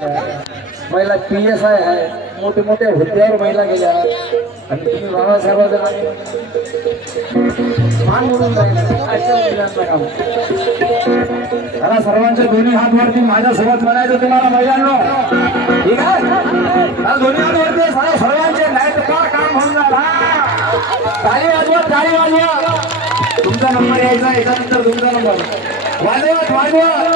महिला P S I आहे. मोठे मोठे हुद्द्यावर महिला गेल्या. आणि तुम्ही बाबासाहेबांना मान म्हणून राहिले. अशा सर्वांच्या दोन्ही हात वरती माझ्यासोबत म्हणायचं तुम्हाला महिलांनो. ठीक आहे? दोन्ही हात वरती सर्व सर्वांचे नाही तर फार काम होणार ताली वाजवा टाळी वाजवा. तुमचा नंबर यायचा याच्यानंतर तुमचा नंबर. वाजवत वाजवा.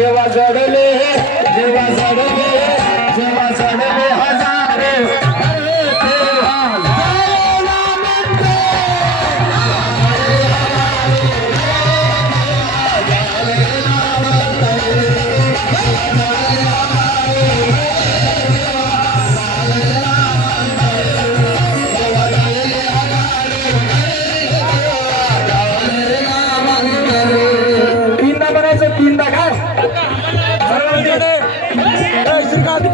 देवा जडले देवा जडले. श्रीकांत